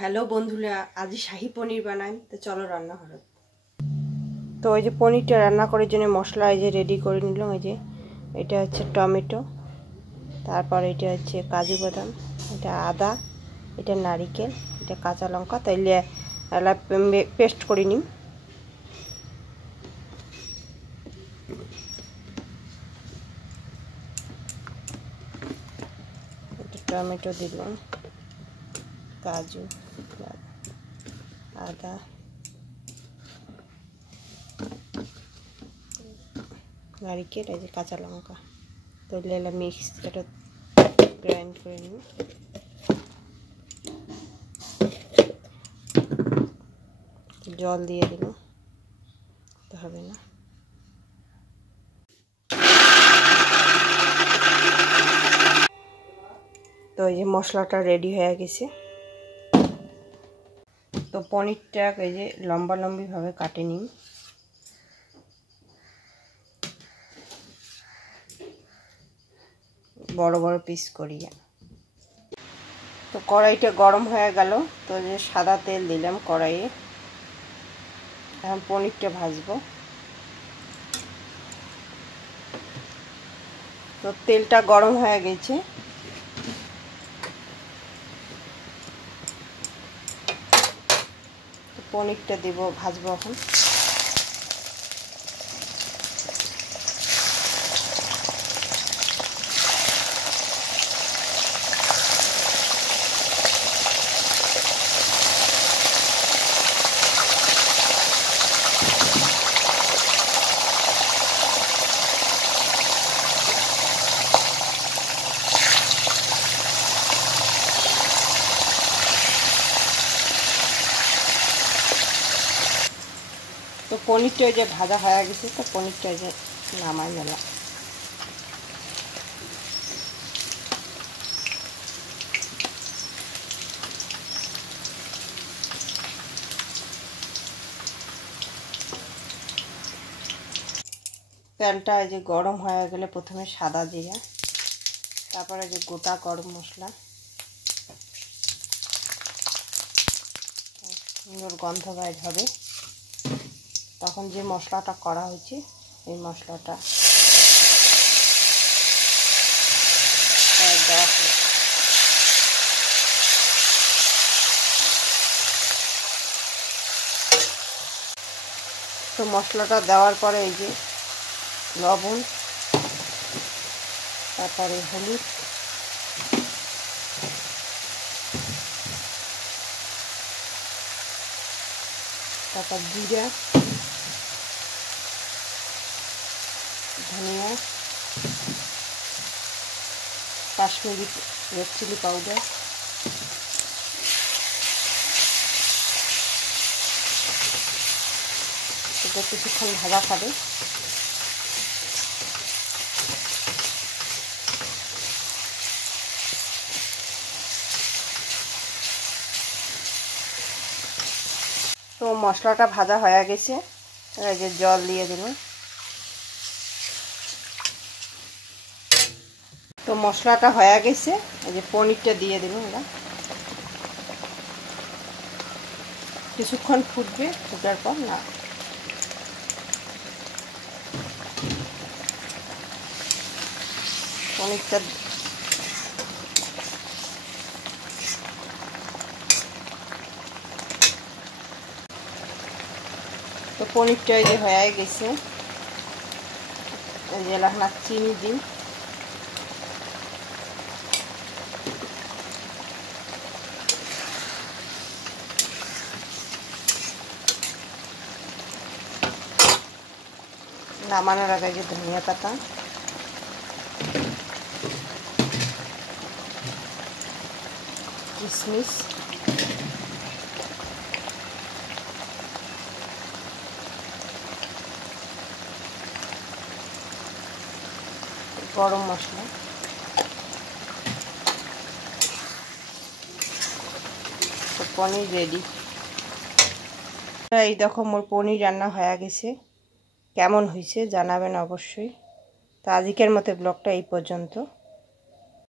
Hello বন্ধুরা, আজ শাহী পনির বানাই। তো চলো রান্না করো। তো ওই যে পনিরটা রান্না করার জন্য মশলা এই যে রেডি করে নিলাম। এই যে এটা হচ্ছে টমেটো, তারপর এটা হচ্ছে কাজু বাদাম, এটা আদা, এটা নারিকেল, এটা কাঁচা লঙ্কা, তাইলে পেস্ট করে নিই। টমেটো দিলাম, কাজু, আদা, নারিকেল, এই যে কাঁচা লঙ্কা, তাহলে এলা মিক্স এটা গ্রাইন্ড করে নিই। জল দিয়ে দিল, তো হবে না। তো এই যে মশলাটা রেডি হয়ে গেছে। তো পনিরটা এই যে লম্বা লম্বিভাবে কাটে নিই। বড় বড় পিস করিয়া। তো কড়াইটা গরম হয়ে গেল। তো যে সাদা তেল দিলাম কড়াইয়ে। এখন পনিরটা ভাজবো। তো তেলটা গরম হয়ে গেছে। তো পনিরটা দেব, ভাজবো এখন। তো পনিরটা ওই যে ভাজা হয়ে গেছে। তো পনিরটা ওই যে নামাই নিলাম। তেলটা এই যে গরম হয়ে গেলে প্রথমে সাদা জিরা, তারপরে যে গোটা গরম মশলা, সুন্দর গন্ধ বাইর হবে। তখন যে মশলাটা করা হয়েছে এই মশলাটা দেওয়া হবে। তো মশলাটা দেওয়ার পরে এই যে লবণ, তারপরে হলুদ, তারপর জিরা, ধনিয়া, কাশ্মীরি রেড চিলি পাউডার, এটা কিছুক্ষণ ভাজা খাবে। তো মশলাটা ভাজা হয়ে গেছে। এই যে জল দিয়ে দিলাম। তো মশলাটা হয়ে গেছে। এই যে পনিরটা দিয়ে দিলাম। এবার কিছুক্ষণ ফুটবে, ফুটার পর না পনিরটা তো পনিরটা এই যে হয়ে গেছে। এই যে এখন চিনি দিই। নামানোর আগে যে ধনিয়া পাতা, কিশমিশ, গরম মশলা, তো পনির রেডি। এই দেখো মোর পনির রান্না হয়ে গেছে। কেমন হয়েছে জানাবেন অবশ্যই। তো আজকের মতো ব্লগটা এই পর্যন্ত।